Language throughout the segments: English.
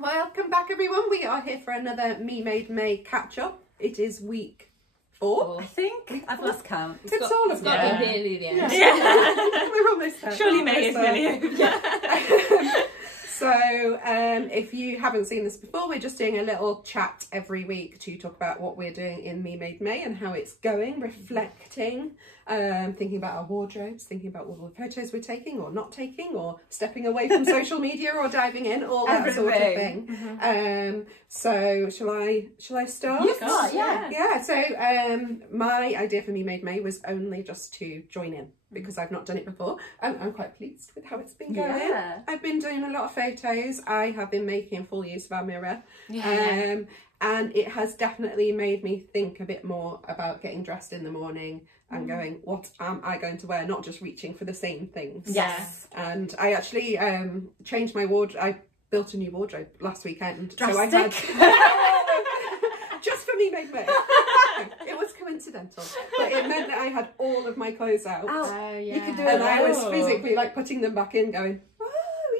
Welcome back everyone. We are here for another Me Made May catch up. It is week 4. I think. I've lost count. It's all of got to be nearly the end. We're almost there. Surely May is nearly over. So if you haven't seen this before, we're just doing a little chat every week to talk about what we're doing in Me Made May and how it's going, reflecting, thinking about our wardrobes, thinking about all the photos we're taking or not taking, or stepping away from social media or diving in, all that sort of thing. So shall I start? You start, yeah. Yeah, so my idea for Me Made May was only just to join in, because I've not done it before. I'm quite pleased with how it's been going. Yeah. I've been doing a lot of photos. I have been making full use of our mirror. And it has definitely made me think a bit more about getting dressed in the morning and going, what am I going to wear? Not just reaching for the same things. Yes. And I actually changed my wardrobe. I built a new wardrobe last weekend. Drastic. So I had just for Me Made May. It was coincidental, but it meant that I had all of my clothes out. Oh, yeah. You could do And it. I was physically like putting them back in, going,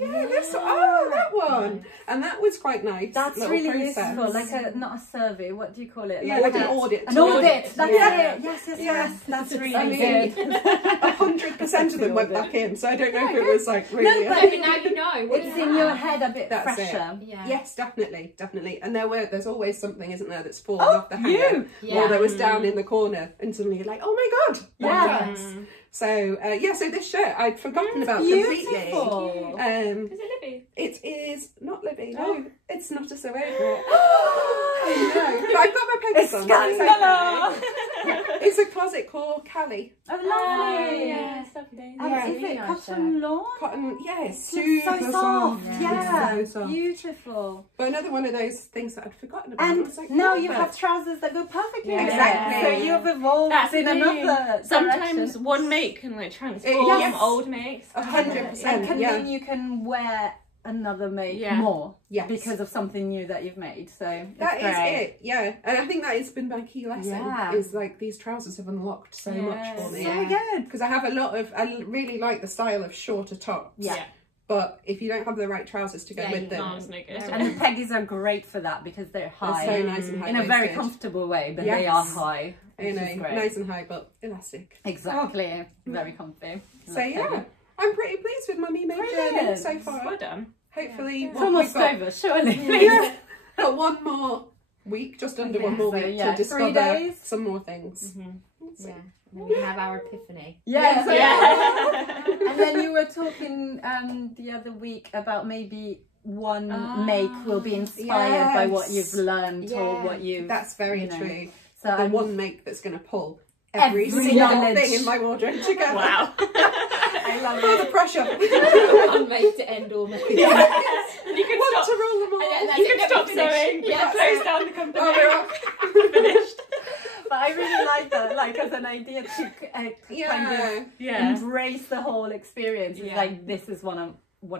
that one, and that was quite nice. That's little really process. useful. Like a not a survey. What do you call it? Yeah, like an audit. An audit. That's Yeah. it. Yes. That's really good. good. 100% of them went back in, so I don't know if it was like really. No, but now you know. It's in your head a bit That's fresher. Yeah. Yes, definitely. And there's always something, isn't there, that's fallen off the hanger, Yeah. or that was down in the corner, and suddenly you're like, oh my god, that dress. So so this shirt I'd forgotten about completely. Beautiful. Is it Libby? It is not Libby. No, it's not a sew over it. I know, but I've got my papers on. Scandalo! It's a closet core Callie. Oh, lovely. Yeah, lovely. Yeah. Is it cotton lawn? Cotton, yes, So super soft. Yeah, So soft. beautiful. But another one of those things that I'd forgotten about. And It's like, now you perfect. have trousers that go perfectly with it. Exactly. So you've evolved That's in really- another Sometimes direction. one make can like transform Yes. old makes. 100%. And can yeah. mean you can wear another make Yeah. more Yes. because of something new that you've made. So That it's is great. it, yeah. And I think that has been my key lesson, Yeah. is like these trousers have unlocked so much for me. So good. Because I have I really like the style of shorter tops. Yeah. But if you don't have the right trousers to go Yeah, with you them, No, it's no good. And the peggies are great for that because they're they're high. so nice and high. in a very comfortable way, but they are high. You know, Which is great. nice and high, but elastic. Exactly. Very comfy. So yeah, I'm pretty pleased with my Me Made journey Brilliant. so far. Well done. Hopefully, It's almost over, surely. Yeah. Got one more week, just under one more week yeah. to discover 3 days. some more things. Yeah. And then we can have our epiphany. Yeah. Yeah. And then you were talking the other week about maybe one make will be inspired by what you've learned or what you've... That's very true. So The one make that's going to pull every single knowledge. thing in my wardrobe together. Wow. I love Oh, the pressure. One made to end all made. And you can Want stop. to rule them all. You can stop sewing. Yeah. Close down the company. Oh, we're off. Finished. But I really like that, like as an idea to kind of Yeah. embrace the whole experience. It's Yeah. like, this is what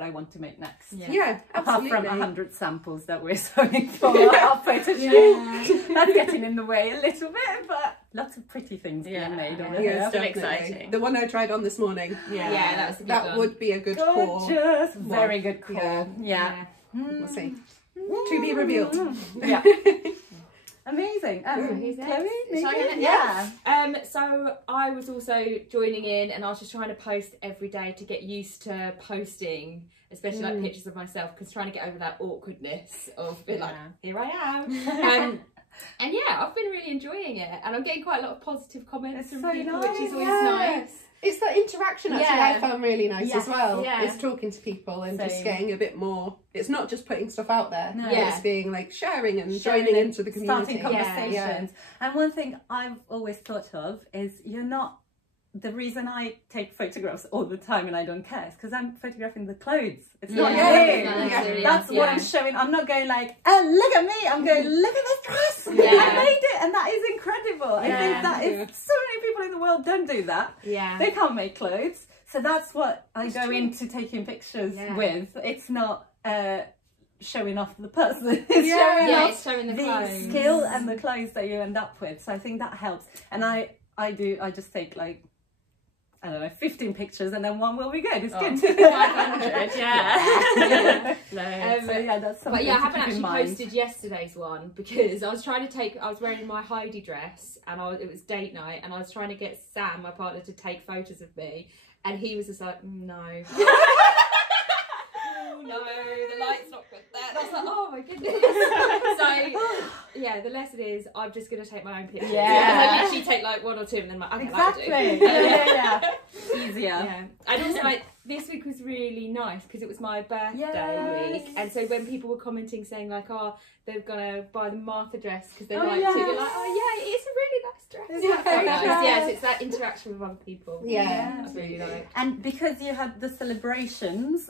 I want to make next. Yeah, Apart absolutely. from 100 samples that we're sewing for our photo shoot. That's getting in the way a little bit, but lots of pretty things being made on the Yes, Still definitely. exciting. The one I tried on this morning. Yeah, that was a good That one. would be a good call. Gorgeous. Very good call. Yeah. Yeah. We'll see. To be revealed. Yeah. Amazing. Who's next? Chloe? Shall I go Nikki? next? Yeah. So I was also joining in, and I was just trying to post every day to get used to posting, especially like pictures of myself, because trying to get over that awkwardness of being like, here I am. And yeah, I've been really enjoying it, and I'm getting quite a lot of positive comments from so people, nice, which is always yeah. nice. It's that interaction actually Yeah. I found really nice as well. yeah. It's talking to people and just Same. getting a bit more. It's not just putting stuff out there. No. Yeah. It's being like sharing and Sharing joining and into the community. Starting conversations. And one thing I've always thought of is the reason I take photographs all the time and I don't care is because I'm photographing the clothes. It's not you. That's what I'm showing. I'm not going like, oh, look at me. I'm going, look at this dress. I made it. And that is incredible. I think that is, so many people in the world don't do that. Yeah. They can't make clothes. So that's what I go into taking pictures with. It's not showing off the person. It's showing off it's showing the clothes. skill and the clothes that you end up with. So I think that helps. And I just take like I don't know, 15 pictures, and then one will be good. It's good. 500, yeah. So yeah, that's something But yeah, I to haven't keep in actually mind. posted yesterday's one because I was trying to take, I was wearing my Heidi dress and it was date night, and I was trying to get Sam, my partner, to take photos of me, and he was just like, no. Oh no, the light's not good there. And I was like, oh my goodness. So yeah, the lesson is I'm just going to take my own pictures. Yeah. I literally take like one or two and then I'm like, okay, Exactly. that'll do. Yeah. Easier. Yeah. And also like this week was really nice because it was my birthday week, and so when people were commenting saying like, oh, they're gonna buy the Martha dress because they liked it, you're like, oh yeah, it's a really nice dress. Yeah. Very nice. Yes, it's that interaction with other people. Yeah. That's really nice. And because you had the celebrations,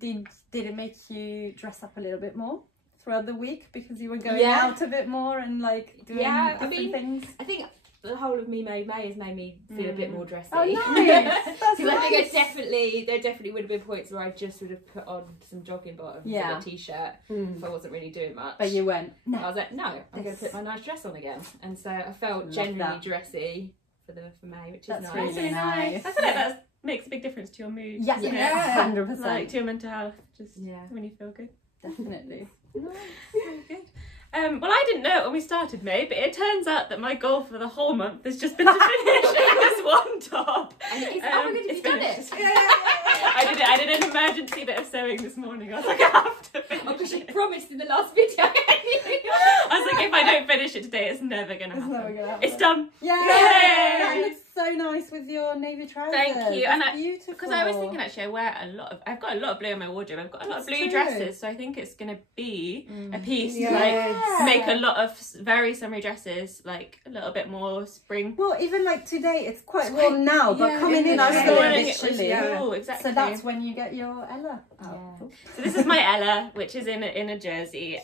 did it make you dress up a little bit more throughout the week because you were going out a bit more and like doing different things? I think the whole of Me Made May has made me feel a bit more dressy. Oh, nice. That's Because I think nice. there definitely would have been points where I just would have put on some jogging bottoms and a t-shirt if I wasn't really doing much. But you went, no. I was like, no, I'm going to put my nice dress on again. And so I felt genuinely dressy for May, which is nice. Really nice. I feel like that makes a big difference to your mood. Yes, doesn't it? Yeah. 100%. Like to your mental health, just when you feel good. Definitely. Very good. Well, I didn't know it when we started May, but it turns out that my goal for the whole month has just been to finish this one top. And it is, oh my goodness, you've done it! I did an emergency bit of sewing this morning. I was like, I have to finish Oh, because she it. promised in the last video. I was like, if I don't finish it today, it's never going to happen. never gonna happen. It's done. Yay! Yay! That looks so nice with your navy trousers. Thank you. That's And beautiful. Because I was thinking actually I've got a lot of blue in my wardrobe. I've got a lot of blue dresses, so I think it's going to be a piece to like make a lot of very summery dresses like a little bit more spring. Well, even like today, it's quite warm now, but coming in, I was still a bit chilly. Oh, exactly. So that's when you get your Ella out. So this is my Ella, which is in a jersey,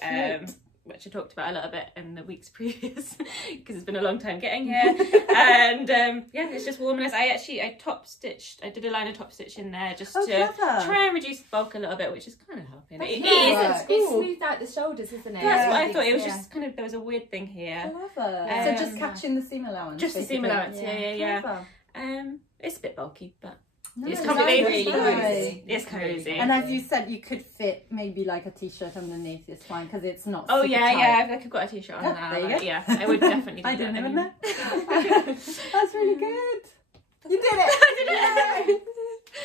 which I talked about a little bit in the weeks previous because it's been a long time getting here. And yeah, it's just warm. And I top stitched. I did a line of top stitch in there just to try and reduce the bulk a little bit, which is kind of helping. It's smoothed out the shoulders, isn't it? That's what I thought. It was just kind of, there was a weird thing here. Clever. So just catching the seam allowance. Just the seam allowance. Yeah. Clever. It's a bit bulky, but No, it's that's comfy. really nice. It's cozy. And as you said, you could fit maybe like a t-shirt underneath. It's fine because it's not. Oh super yeah, tight. yeah. I've got a t-shirt on now. there you go. Yeah, I would definitely do I that. didn't even anyway. know. That's really good. You did it. I did it.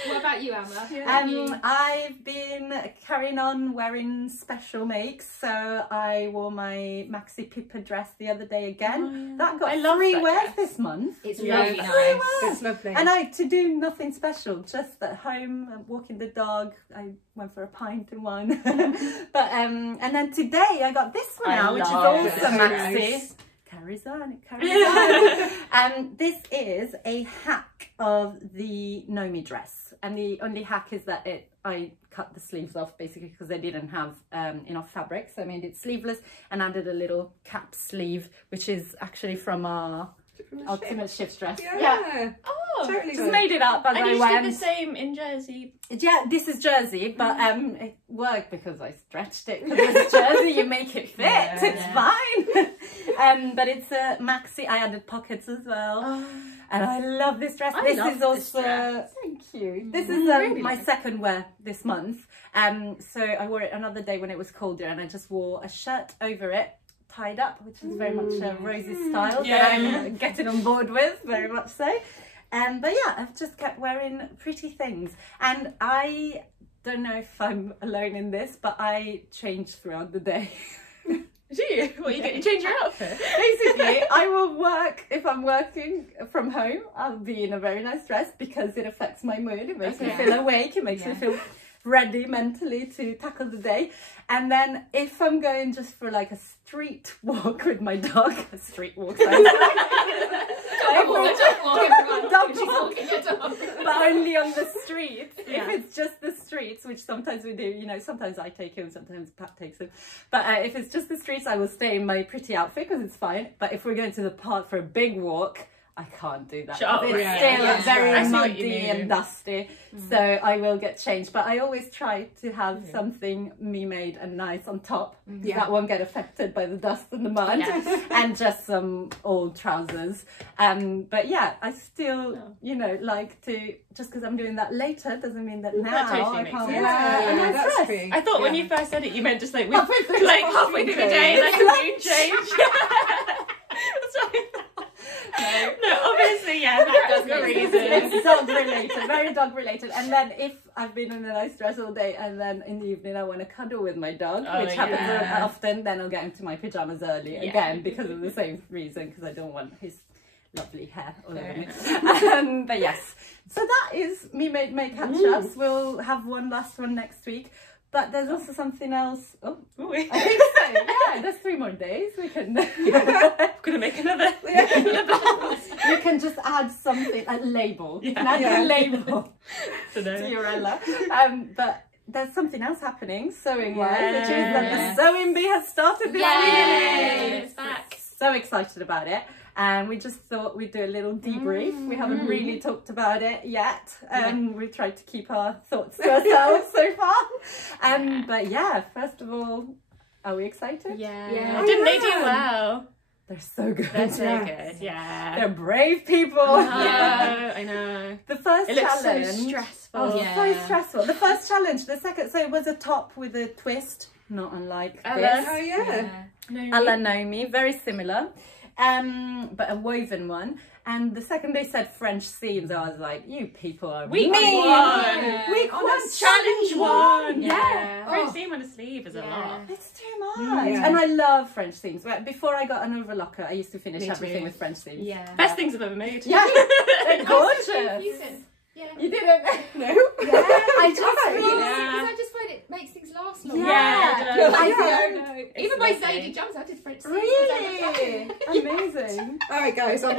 What about you, Emma? I've been carrying on wearing special makes. So I wore my maxi Pippa dress the other day again. That got I love 3 that wears dress. this month. It's Yeah. really Three nice. It's lovely. And to do nothing special, just at home, walking the dog. I went for a pint and one. But and then today I got this one out, which is also it. So maxi. nice. Carries on, it carries on. This is a hack of the Nomi dress, and the only hack is that I cut the sleeves off basically because I didn't have enough fabric, so I made it sleeveless and added a little cap sleeve, which is actually from our ultimate shift dress. Yeah. Oh, Totally Just good. made it up as and I you went. did the same in jersey. Yeah, this is jersey, but it worked because I stretched it. Because it's jersey, you make it fit. It's fine. But it's a maxi. I added pockets as well, and I love this dress. I This love is also this dress. thank you. This is Really my nice. second wear this month. So I wore it another day when it was colder, and I just wore a shirt over it, tied up, which is very much Rosie's style that I'm getting on board with, very much so. But yeah, I've just kept wearing pretty things, and I don't know if I'm alone in this, but I change throughout the day. Do you? What, you change your outfit? Basically, I will work, if I'm working from home, I'll be in a very nice dress because it affects my mood. It makes me feel awake. It makes me feel ready mentally to tackle the day. And then if I'm going just for like a street walk with my dog, a street walk, but only on the streets. If it's just the streets, which sometimes we do, you know, sometimes I take him, sometimes Pat takes him. But if it's just the streets, I will stay in my pretty outfit because it's fine. But if we're going to the park for a big walk, I can't do that. Sure. It's Yeah. still Yeah. very I see what you muddy mean. and dusty, so I will get changed. But I always try to have something me-made and nice on top that won't get affected by the dust and the mud, and just some old trousers. But yeah, I still, you know, like to, just because I'm doing that later doesn't mean that now totally I makes can't sense. wear a nice that's dress. true. I thought when Yeah. you first said it, you meant just like Halfway through halfway through the day, like a mood change. That's what I thought. No, obviously, yeah, that does the reason. It's dog related, very dog related. And then if I've been in a nice dress all day and then in the evening I want to cuddle with my dog, which happens often, then I'll get into my pyjamas early again because of the same reason, because I don't want his lovely hair all over me. But yes, so that is Me Made May catch-ups. We'll have one last one next week. But there's also something else. Oh, I think so. Yeah, there's 3 more days. We can. Gonna make another. We can just add something, a label. You can add a label to your Ella. But there's something else happening sewing-wise, which is that the sewing bee has started this week. It's back. So excited about it. And we just thought we'd do a little debrief. We haven't really talked about it yet. We've tried to keep our thoughts to ourselves so far. But yeah, first of all, are we excited? Yeah. Didn't they do well? They're so good. They're so good. Yeah. They're brave people. I know. The first It looks challenge. so stressful. Oh, so stressful. The first challenge, the second, so it was a top with a twist, not unlike this. Oh yeah. Ella Naomi, very similar. But a woven one. And the second they said French seams, I was like, you people are Week mean. one. Week one. Challenge one. Yeah. French seam on a sleeve is a lot. It's too much. And I love French seams. But before I got an overlocker, I used to finish Me everything too. with French seams. Yeah. Best things I've ever made. Yeah. They're gorgeous. Yeah. You didn't? No. I just Because I just find it makes things last longer. Yeah. I Yeah. know. It's Even my lovely. Zadie jumps, I did French seams. Really? Amazing. All right, guys. On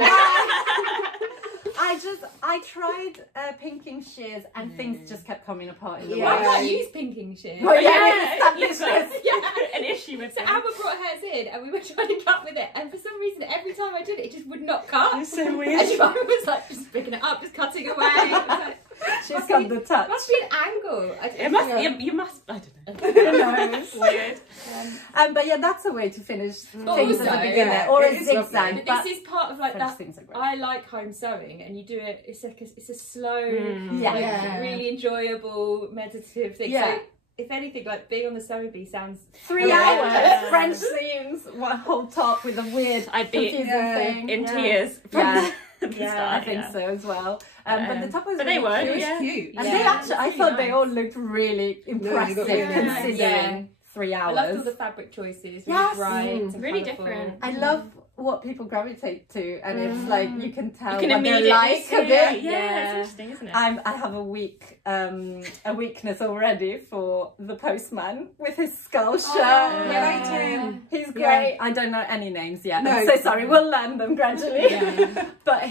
I tried pinking shears and things just kept coming apart in the Yeah. I way. can't use pinking shears. Well, Yeah, yeah, you've got an issue with So that. Amber brought hers in and we were trying to cut with it, and for some reason every time I did it, it just would not cut. It's so And weird. Shivani was like just picking it up, just cutting away. It was like, She's got the touch. must be an angle. It must. You must. I don't know. It's Weird. but yeah, that's a way to finish But things also, as a beginner, yeah, or it a is zigzag. lovely. But But this is part of like French that. things are great. I like home sewing, and you do it. It's a slow, Yeah. like, Yeah. really enjoyable, meditative thing. Yeah. So if anything, like being on the sewing bee sounds 3 Yeah. hours, French seams, one whole top with a weird, I'd be confusing thing. in Yeah. tears from Yeah. the Yeah, start. I think so as well. But the top was But they really were, cute. It was yeah. cute. And Yeah. they actually, I It's thought really they all looked really impressive really good. considering 3 I hours. loved all the fabric choices. Really Yes. bright, and Really colourful. different. I love what people gravitate to, and it's like you can tell You can what they're immediately like see a it. bit. Yeah, it's interesting, isn't it? I have a weakness already for the postman with his skull shirt. I liked him. He's great. I don't know any names yet. No. I'm so sorry. We'll learn them gradually. Yeah. But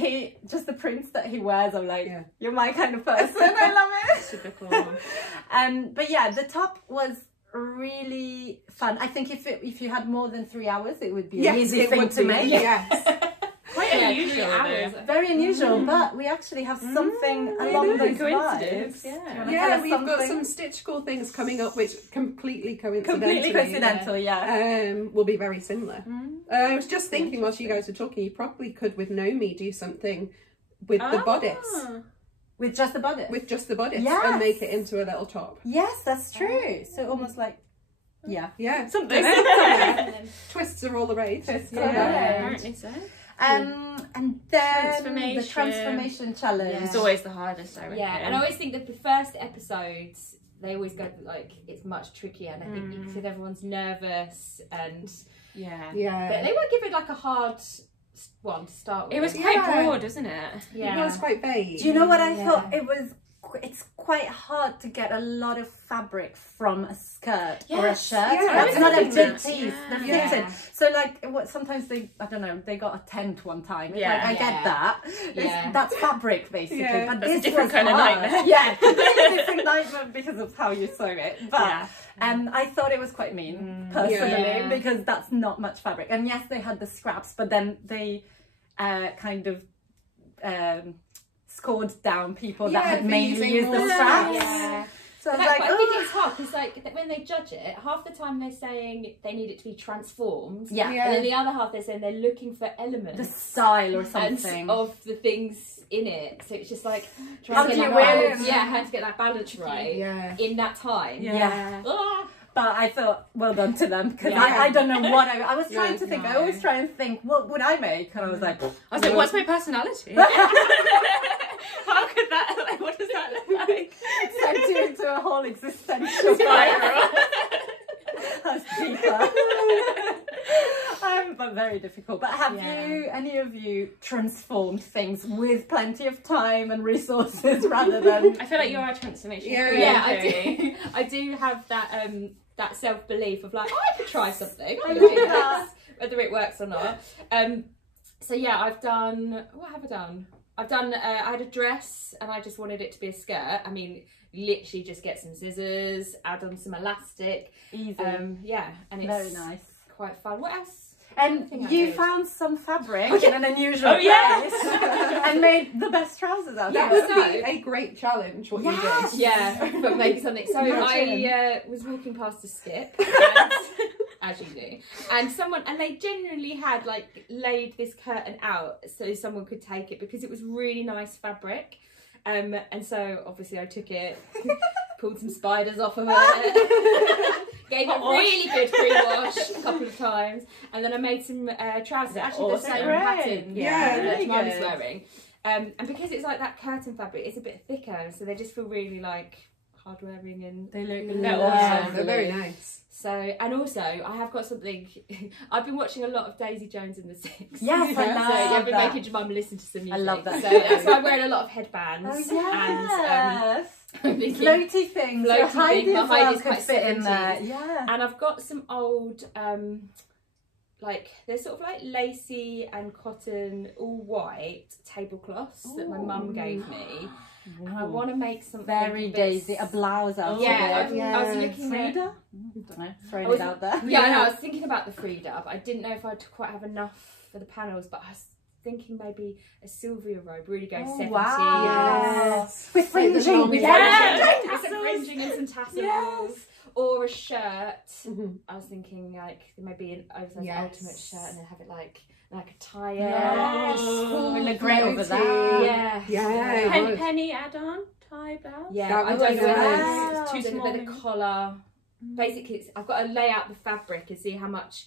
just the prints that he wears, I'm like, Yeah. you're my kind of person. I love it. Super cool. But yeah, the top was really fun. I think if you had more than 3 hours, it would be an Yes, easy it thing would to be. make. Yes. Quite unusual. 3 hours. though. Very unusual, but we actually have something along those Coincidence. lines. Yeah. Tell Yeah, us we've got something. some Stitch Core things coming up which completely coincidentally Completely coincidental, yeah. will be very similar. I was just thinking whilst you guys were talking, you probably could with Nomi do something with the bodice. With just the bodice. With just the bodice Yes. and make it into a little top. Yes, that's true. So almost like, yeah. Yeah. Something. Twists are all the rage. Twists Yeah. are all the rage. Apparently so. And then the Transformation. transformation challenge. It's always the hardest, I reckon. Yeah, and I always think that the first episodes, they always go like it's much trickier, and I think because everyone's nervous and Yeah. but they won't give it like a hard one to start with. It was quite Yeah. broad, wasn't it? yeah. It was quite vague. Do you know what I Yeah. thought? It's quite hard to get a lot of fabric from a skirt or a Yes, shirt. yeah, It's not a it's big fitted. piece. They're Yeah. fitted. So like sometimes they got a tent one time. It's Yeah. like, I Yeah. get that. Yeah. That's fabric basically. Yeah. But That's a this different was kind of hard. nightmare. Yeah, completely different nightmare because of how you sew it. But Yeah. I thought it was quite mean personally Yeah. because that's not much fabric. And yes, they had the scraps, but then they kind of scored down people that Yeah, had for mainly using used the more straps. Yeah. So I was But like, I think it's hard because like when they judge it, half the time they're saying they need it to be transformed, yeah, and then the other half they're saying they're looking for elements, the style or and something. of the things in it. So it's just like How trying to do get you that wear balance. it? Yeah, how to get that balance right Yeah. in that time. Yeah. Ah. But I thought, well done to them, because Yeah. I don't know what I was trying to think. I No. always try and think, what would I make? And I was like, what's my personality? How could that, like, what does that look like? sent you into a whole existential spiral. That's deeper. But very difficult. But have you, any of you, transformed things with plenty of time and resources rather than... I feel like you are a transformation. Yeah, I do. I do have that that self belief of like, I could try something. I could do this, whether it works or not. So yeah, I've done. What have I done? I've done. I had a dress, and I just wanted it to be a skirt. I mean, literally just get some scissors, add on some elastic. Easy. Yeah, and it's Very nice. quite fun. What else? And think I you did. found some fabric in an unusual place and made the best trousers out That of would it. be a great challenge, what you Yes. did. Yeah, but maybe something. So Imagine. I was walking past a skip, and, as you do, and they genuinely had like laid this curtain out so someone could take it because it was really nice fabric. And so obviously I took it, pulled some spiders off of it, gave it a really good pre-wash a couple of times, and then I made some trousers, actually the same pattern that Mum is wearing. And because it's like that curtain fabric, it's a bit thicker, so they just feel really like hard wearing and They look They're very nice. So, and also I have got something. I've been watching a lot of Daisy Jones and the Six. Yes, I love So I've been that. making Jemima listen to some music. I love that So too. that's why I'm wearing a lot of headbands. Oh yes. I'm thinking, Floaty things. Floaty Your Heidi things. as My well Heidi's could quite fit in there. 70s. Yeah. and I've got some old, like they're sort of like lacy and cotton, all white tablecloths that my mum gave me. And I want to make something Very Daisy, a blouse out Yeah, of it. I was looking Frida? at. Don't know, throwing I was- it out there. Yeah, I know, I was thinking about the Frida, but I didn't know if I'd quite have enough for the panels. But I was thinking maybe a Sylvia robe, really going 70s. Wow. With fringing. fringing. With Yeah. with some fringing and some tassels. Yes. Or a shirt. Mhm. I was thinking like maybe an oversized Yes. ultimate shirt and then have it like I could tie it. Yes. Oh, We look great over floaty. that. Yeah. Yeah. Penny add-on tie blouse. Yeah, That I would don't be know. nice. It's Too too small, small. The maybe. collar. Basically, I've got to lay out the fabric and see how much,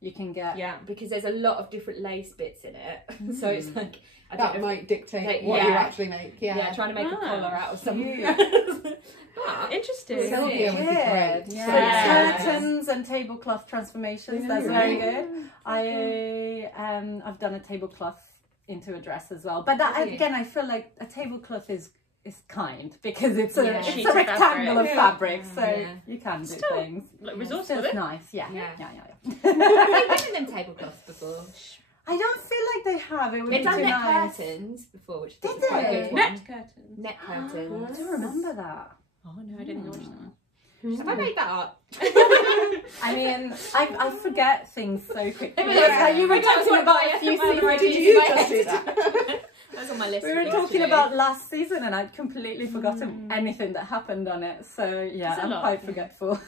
You can get. Yeah. because there's a lot of different lace bits in it. So it's like I don't That know. might dictate what Yeah. you actually make. Yeah, trying to make a Ah, collar out of something. cute. But Interesting. Sylvia would be great. Yeah. Yeah. Curtains and tablecloth transformations. That's very good. I've done a tablecloth into a dress as well. But that, Have you? again, I feel like a tablecloth is kind because it's a Yeah. it's Sheet a of rectangle of fabric. fabric, so Yeah. you can do Still, things. Like So resourceful. it's nice. Yeah. Yeah. Yeah. I've been in them tablecloths before. I don't feel like they have. It would They've be done too net nice. curtains before, which I Did think is quite a they? good Net one. curtains. Net I curtains. do remember that. Oh no, I didn't watch that one. Have I made that up? I mean, I forget things so quickly. Yeah. You were Maybe that was talking one of about my- a few one of my seasons. Did you my just do head. that? That's on my list. We of were things to talking do. about last season and I'd completely forgotten anything that happened on it. So yeah, It's a I'm lot, quite yeah. forgetful.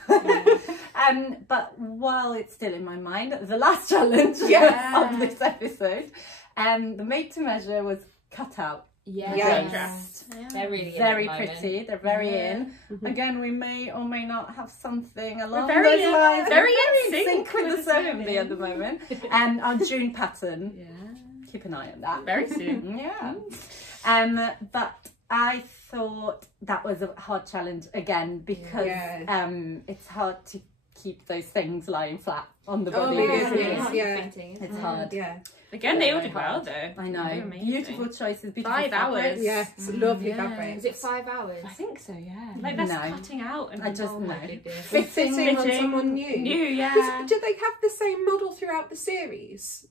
But while it's still in my mind, the last challenge Yeah. of this episode, the made to measure was cut out. Yeah. Yes. They're really Very in at the moment. pretty. They're very Yeah. in. Again, we may or may not have something along very those in- lines. very We're in sync with the with the Sophie at the moment. And our June pattern. Yeah. Keep an eye on that. Very soon. Yeah. But I thought that was a hard challenge again because Yeah. it's hard to keep those things lying flat on the Oh body. my isn't goodness, it? It's yeah. fitting, isn't It's it? hard. Yeah. Again, they all Very did well hard. though. I They were know. amazing. Beautiful choices, beautiful 5 hours. fabrics. Yes. Lovely Yeah. fabric. Was it 5 hours? I think so, yeah. Like that's No. cutting out and I just Oh my know. goodness. Fitting on fitting, someone new. new, yeah. 'Cause do they have the same model throughout the series?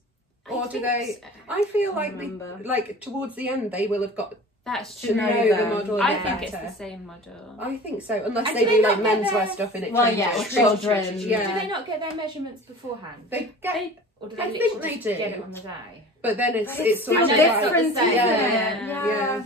Or do they? I feel like remember. like towards the end they will have got That's to true. know the model a I bit think it's better. the same model. I think so, unless And they do do they like not get menswear their- stuff in it. Well, yeah, changes. or children. Yeah. Do they not get their measurements beforehand? They get. Or do they I literally think they just do. get it on the day? but then it's still sort of different, like, yeah.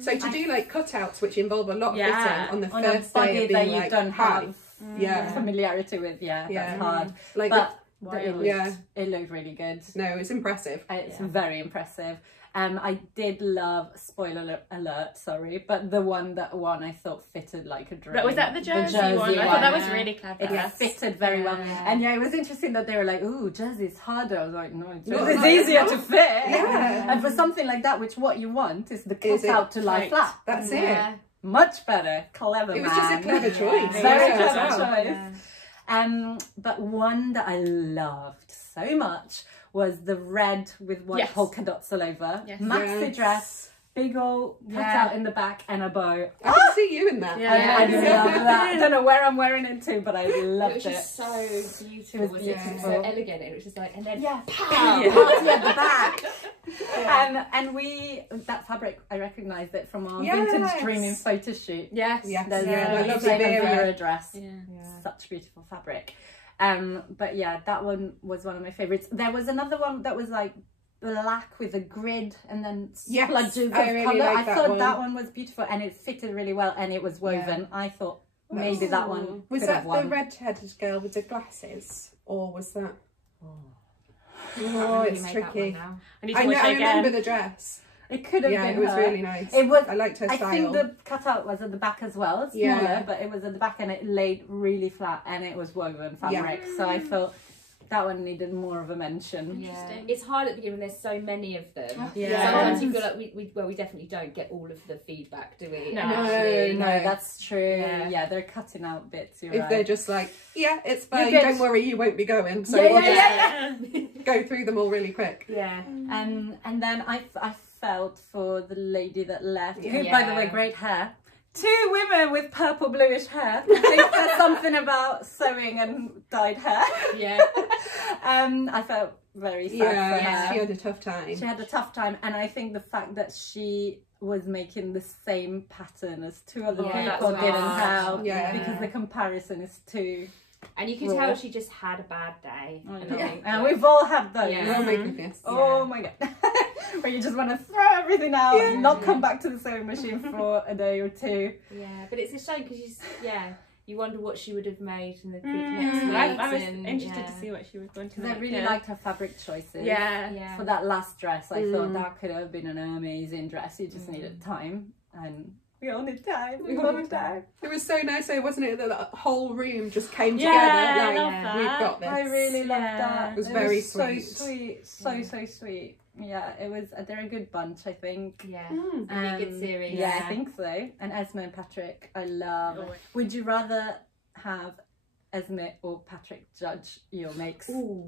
So to do like cutouts, which involve a lot of Yeah. fitting on the On first a day body of being that you like, don't hi. have familiarity with, that's hard. Like, But yeah. it looked really good. No, it's impressive. It's very impressive. I did love, spoiler alert, sorry, but the one that won I thought fitted like a dream. But was that the jersey one? I thought that was really clever. It fitted very well. And it was interesting that they were like, ooh, jersey's harder. I was like, no, No, it's easier to fit. Yeah. And for something like that, which what you want is the cutout to lie flat. That's it. Much better. Clever, It was just a clever choice. Very Yeah. clever Wow. choice. But one that I loved so much was the red with white polka dots all over. Yes. Maxi dress, big old cutout in the back and a bow. I can see you in that. I love that. I don't know where I'm wearing it to, but I loved it. it. Was just so beautiful. It was beautiful. So elegant. It was just like, and then pow, party at the back. And we, that fabric, I recognised it from our vintage dreaming photo shoot. Yes. There's I a love Vera dress. Yeah. Such beautiful fabric. But yeah, that one was one of my favourites. There was another one that was like black with a grid and then splodges of I really colour. like I that thought one. that one was beautiful and it fitted really well and it was woven. I thought maybe that one Was could that have the won. red-headed girl with the glasses, or was that? Oh, It's tricky. I need to watch it I again. remember the dress. It could have been It was her. really nice. It was. I liked her style. I think the cutout was at the back as well, smaller, but it was at the back and it laid really flat and it was woven fabric. So I thought that one needed more of a mention. Yeah. It's hard at the beginning when there's so many of them. Yeah. Sometimes you feel like we definitely don't get all of the feedback, do we? No. And No, that's true. Yeah. Yeah, they're cutting out bits. You're If right. they're just like, it's fine, good. don't worry, you won't be going. So we'll just go through them all really quick. Yeah. And then I felt for the lady that left, who, Yeah. by the way, great hair. Two women with purple bluish hair. I think there's something about sewing and dyed hair. Yeah. I felt very sad for her. She had a tough time. She had a tough time, and I think the fact that she was making the same pattern as two other people that's didn't hard. help. Yeah. Because the comparison is too. And you could tell she just had a bad day. And we've all had those. Yeah. Oh my goodness. Oh my god. Where you just want to throw everything out and not come back to the sewing machine for a day or two. Yeah, but it's a shame because you wonder what she would have made in the next week. I was interested to see what she was going to Because make. I really liked her fabric choices. Yeah. For that last dress, I thought that could have been an amazing dress. You just needed time, and we all need time. We all need time. It was so nice, though, wasn't it? That the whole room just came Yeah, together. I Like, love that. we've got this. I really loved that. It was very so sweet. sweet. So sweet. Yeah, it was. They're a good bunch, I think. Yeah, really good series. Yeah, I think so. And Esme and Patrick, I love. Would you rather have Esme or Patrick judge your makes? Ooh,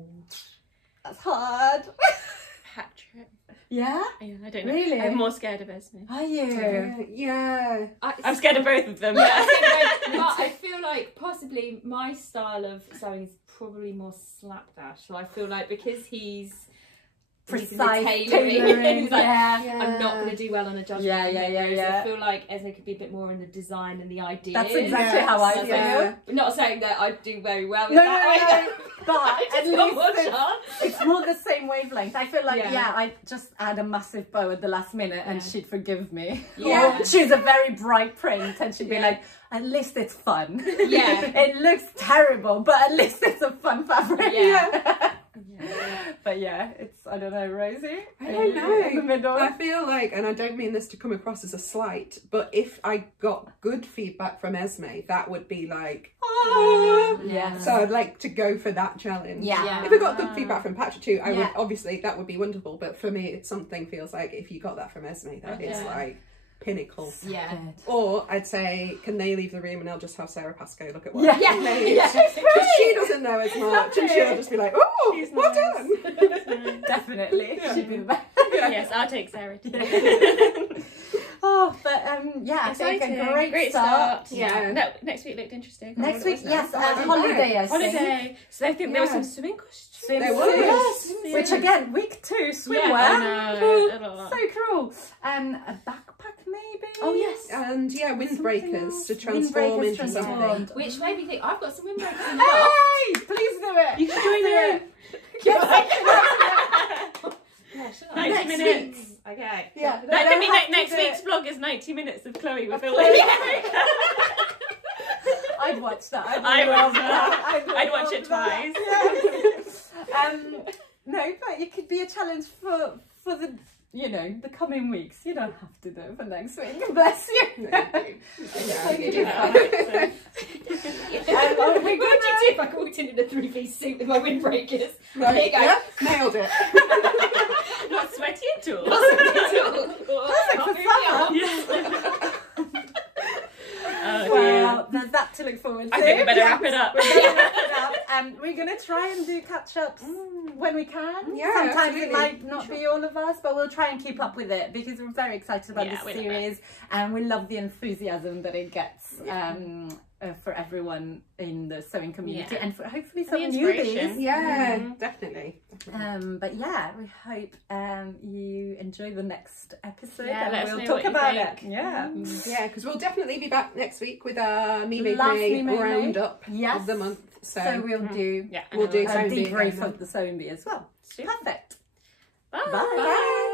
that's hard. Patrick. Yeah? Yeah, I don't know. Really? I'm more scared of Esme. Are you? Yeah. I'm scared of both of them. But I feel like possibly my style of sewing is probably more slapdash. So I feel like because he's Precise tailoring, tailoring, yeah. I'm not going to do well on a judgment. Yeah. I feel like Esme could be a bit more in the design and the ideas. That's exactly how I feel. I'm not saying that I do very well with No, that either. But at least chance. it's more the same wavelength. I feel like, Yeah. I just add a massive bow at the last minute and she'd forgive me. Yeah. Or choose a very bright print and she'd be like, at least it's fun. Yeah. It looks terrible, but at least it's a fun fabric. Yeah. But yeah, it's, I don't know, Rosie? I don't know. In the middle. I feel like, and I don't mean this to come across as a slight, but if I got good feedback from Esme, that would be like, Yeah. So I'd like to go for that challenge. Yeah. If I got good feedback from Patrick too, I would Yeah. obviously, that would be wonderful. But for me, it's something feels like if you got that from Esme, that is like pinnacle. Yeah. Or I'd say, can they leave the room and I'll just have Sarah Pascoe look at what Yeah. I've made. Yeah. Because she doesn't know as much and she'll just be like, oh, well done. Definitely. She'd be the best. Yes, I'll take Sarah. Oh, but I think a great start. Yeah. No, next week looked interesting. Next week, yes, Oh, holiday, I think. Holiday. So I think there was some swimming costumes. Swim There suits. was. Yes. Which again, week 2 swimwear. I know. So cruel. A backpack maybe. Oh yes. And windbreakers else. to transform Windbreakers into something. transformed. Which made me think I've got some windbreakers in the box. Hey, please do it. You should join in. Yes, shall I? 90 minutes. Okay. Yeah. That can be next week's vlog is 90 minutes of Chloe with the I'd watch that. I love that. I'd watch it twice. Yeah. No, but it could be a challenge for the the coming weeks. You don't have to do it for next week. Bless you. What would you do if I walked in a 3-piece suit with my windbreakers? Right. There you go. Yeah, nailed it. Not sweaty at all. Well, there's that to look forward to. I think we better wrap it up. We're going to try and do catch-ups when we can. Yeah, sometimes absolutely. it might not be all of us, but we'll try and keep up with it because we're very excited about this series and we love the enthusiasm that it gets for everyone in the sewing community and for hopefully some newbies. Yeah, definitely. But yeah, we hope you enjoy the next episode and we'll talk about it. Yeah, because we'll definitely be back next week with our Me Made Last May Me Made May. roundup of the month. So we'll do we'll do a Sewing Bee debrief again. of the Sewing Bee as well. Super. Perfect. Bye. Bye.